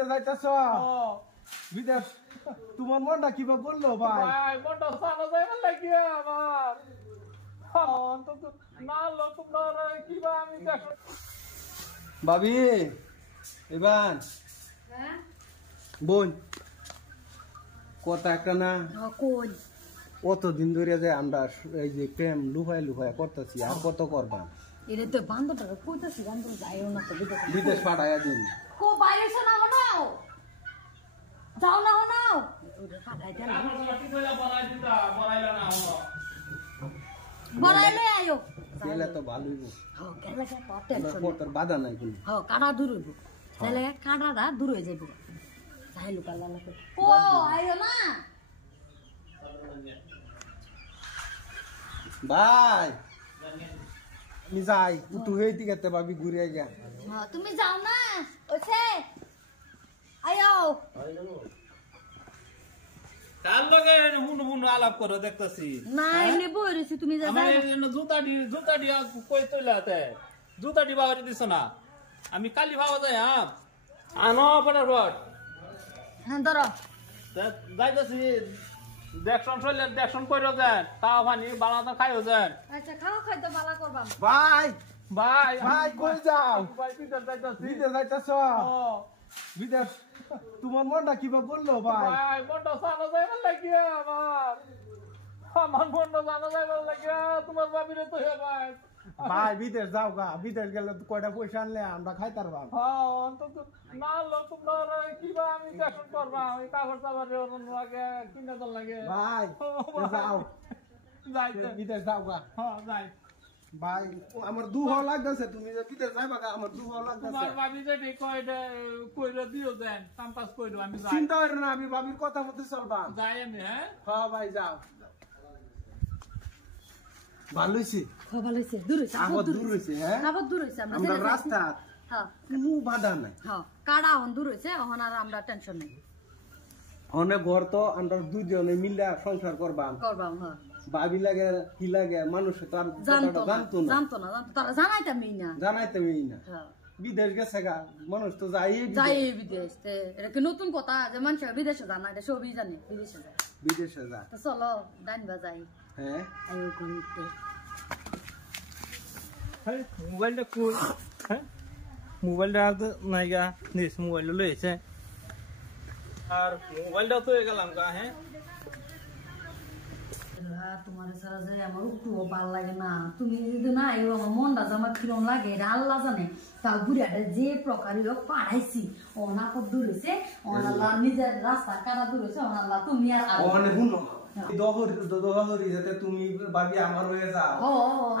বিদেশ যাইতাছ বিদেশ তোমার মনটা কিবা বললো ভাই মনটা সারা যাইবার লাগি আমার অন্তত না লো তোমরা কিবা আমি ভাবি এবার হ্যাঁ বোন কথা একটা না কোন কতদিন ধরে যে আমরা এই যে প্রেম লুফায় লুফায় করতেছি আর কত করবা এটা তো বান্ধবটা কইতাছি বান্ধব যাইও না তো বিদেশ পাঠাইয়া দিন কো বাইরে শোনা হনাও যাও না হনাও ওরে পাঠাই দেন বড়াইলে আয়ো গেলে তো ভালোই হ্যাঁ গেলে তো টেনশন তোর বাধা নাই কোনো হ্যাঁ কাটা দূর হইব তাহলে কাটাটা দূর হয়ে যাইব যাই লোক আল্লাহ ও আয়ো না ভাই আমি যাই তুই এই দিকে ভাবি ঘুরে যা হ্যাঁ তুমি যাও না ওছে আয়ো কাল লগে হুন হুন আলাপ করো দেখতেছি না এমনি বই রইছি তুমি যা আমি জুতাডি কই তৈলাতে জুতাডি বাবারে দিছ না আমি কালি ভাবা যাই আনো ফটাফট হ্যাঁ ধরো যাইতেছি দেখশন কইরো যায় তা পানি বালাটা খাইও যায় আচ্ছা খাও খাইতে বালা করবাম ভাই ভাই ভাই কই যাও ভাই বিদেশ যাইতেছি বিদেশ যাইতাছ বিদেশ তোমার মনটা কিবা বললো ভাই ভাই মনটা সারা যাইবার লাগি আমার মনটা সারা যাইবার লাগি তোমার বাবিরে তো হে ভাই ভাই বিদেশ যাও গা বিদেশ গেলে কয়টা পয়সা আনলে আমরা খাইতার ভাব অন্তত না লো তোমরা কিবা আমি দেখশন করবা ওই কাপড় চাপড় লাগে কিনা দল লাগে ভাই যাও যাইতে বিদেশ যাও গা হ্যাঁ যাই ভাই আমার দুহ লাগতেছে তুমি যে বিদেশ যাইবা গা আমার দুহ লাগতেছে তোমার ভাবি যে কয়টা কইরো দিও দেন কাম কাজ কইরো আমি যাই চিন্তা করেন না আমি ভাবির কথা মতো চলবা যাই আমি হ্যাঁ হ্যাঁ ভাই যাও ভালো হইছে ভালো হইছে দূর হইছে আবার দূর হইছে হ্যাঁ আবার দূর হইছে আমরা রাস্তা হ্যাঁ কোনো বাধা নাই হ্যাঁ কাড়া হন দূর হইছে এখন আর আমরা টেনশন নাই অনেক ঘর তো আমরা দুজনে মিলে সংসার করবাম করবাম হ্যাঁ ভাবি লাগে কি লাগে মানুষ তো আর জানতো জানতো না তারা জানাইতামই না জানাইতে না হ্যাঁ বিদেশ গেছে গা মানুষ তো যাই যাই বিদেশ এটা কি নতুন কথা যে মানুষ বিদেশে জানা এটা সবই জানে বিদেশে যায় বিদেশে যা তো চলো ডাইনবা যাই হ্যাঁ আয়ো ঘুরতে মোবাইলটা কই হ্যাঁ মোবাইলটা তো নাই গা নিস মোবাইল লইছে আর মোবাইলটা তো গেলাম গা হ্যাঁ তোমার সারা যায় আমার একটু ভাল লাগে না তুমি যদি না এগুলো আমার মনটা আমার কিরম লাগে এটা আল্লাহ জানে তা বুড়াটা যে প্রকারই হোক পাঠাইছি অনাপদ দূর হয়েছে অনাল্লাহ নিজের রাস্তা কাটা দূর হয়েছে অনাল্লাহ তুমি আর দহরি যাতে তুমি ভাবি আমার হয়ে যাও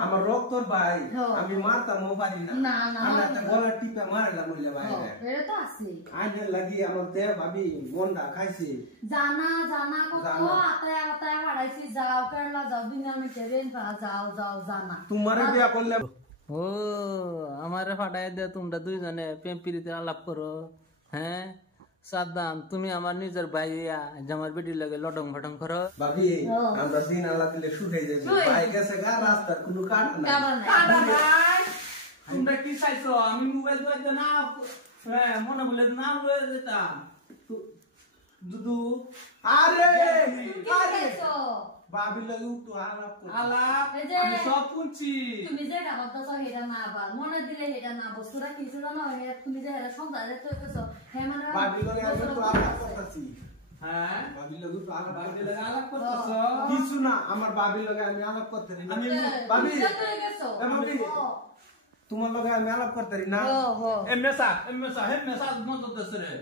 আমার রক্তর ভাই আমি মারতাম পারি না আমরা একটা গলা টিপে মারলাম বললে ভাই এটা তো আছে আইনে লাগি আমার তে ভাবি মনটা খাইছে জানা কত আতায় পাঠাইছি যাও কেরলা যাও দুনিয়া মিটে রেন যাও জানা তোমারে বিয়া করলে ও আমারে ফাটাই দে তোমরা দুইজনে প্রেম প্রীতিতে আলাপ করো হ্যাঁ সাবধান তুমি আমার নিজের ভাইয়া আমার বেটির লাগে লটং ফটং করো ভাবি আমরা দিন আল্লাহ দিলে শুকাই যাবে ভাই গেছে গা রাস্তার কোনো কাটা নাই তোমরা কি চাইছো আমি মোবাইল ধরতে না হ্যাঁ মনে বলে নাম লয়ে যেতাম দুদু আরে আরে ভাবি লাগে একটু আলাপ করো আলাপ আমি সব শুনছি তুমি যেটা করতেছো সেটা না আবার মনে দিলে সেটা না বস্তুটা কিছু জানো তুমি যে সংসারে তৈতেছো হ্যাঁ মানে ভাবি লাগে আমি একটু আলাপ করতেছি হ্যাঁ ভাবি লাগে একটু আলাপ বাড়িতে লাগে আলাপ করতেছো কিছু না আমার ভাবি লাগে আমি আলাপ করতে পারি আমি ভাবি ভাবি তোমার লগে আমি আলাপ করতে পারি না এমএসা হেমসা মত দসরে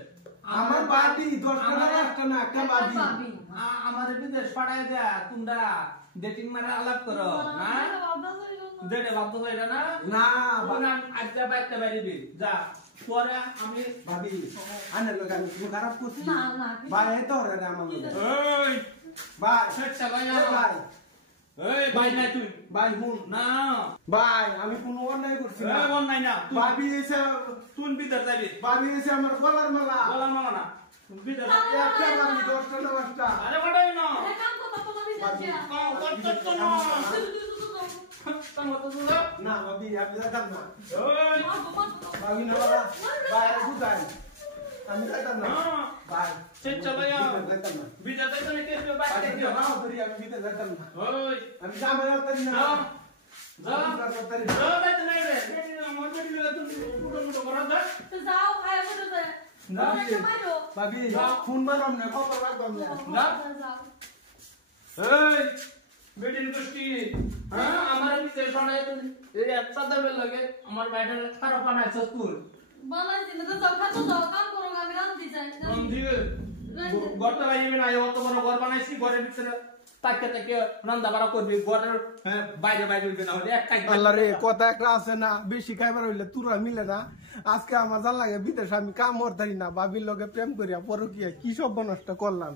আমার বাড়ি 10 টাকা 1 টাকা একটা বাড়ি আমাদের বিদেশ পাঠায় দেয়া তোমরা ডেটিং মারা আলাপ করো না দেড়ে ভাবতো এটা না না বাবা আজকে বাইতে বাইরে যা পরে আমি ভাবি আনে লগে আমি কোনো খারাপ করছি না ভাই এত রে আমার লগে ওই ভাই সেটা ভাই ভাই এই ভাই না তুই ভাই হুন না ভাই আমি কোনো অন্যায় করছি না এই অন্যায় না ভাবি এসে তুই বিদেশ যাবি ভাবি এসে আমার গলার মালা বলার মালা না বিদেশ একটা বাড়ি 10 টাকা 5 টাকা আরে পাঠাই না কাম করতে তোমার বিদেশে করতে না না ভাবি আমি যাতাম না ওই ভাবি না বাবা ভাই বুঝাই আমি যাইতাম না ভাই সে চলে যাও যাইতাম না বিদাতে তুমি কে বাইরে দিও বাবা ধরি আমি বিতে যাইতাম না ওই আমি জামা রাখতারি না যা বাইতে নাই রে আমার বেটি লাগে তুমি ফুটো ফুটো করো যা তো যাও খাই বসে তো না ভাবি ফোন মারম না খবর রাখতাম না যাও এই বেটির গোষ্ঠী হ্যাঁ আমার বিতে শোনায় তুমি এই একটা দেবে লাগে আমার বাইরে খারাপ বানাইছ তুই বানাইছি না তো যাও খাতো যাও কাম করো আমি রান্দি যাই কোন দিকে গড়টা বাইরে না অত বড় ঘর বানাইছি ঘরের ভিতরে তাকে তাকে রান্না বাড়া করবি ঘরের বাইরে বাইরে উঠবে না হলে একটাই আল্লাহ রে কথা একটা আছে না বেশি খাইবার হইলে তুরা মিলে না আজকে আমার জান লাগে বিদেশ আমি কাম করতারি না ভাবির লগে প্রেম করিয়া পরকিয়া কি সব নষ্ট করলাম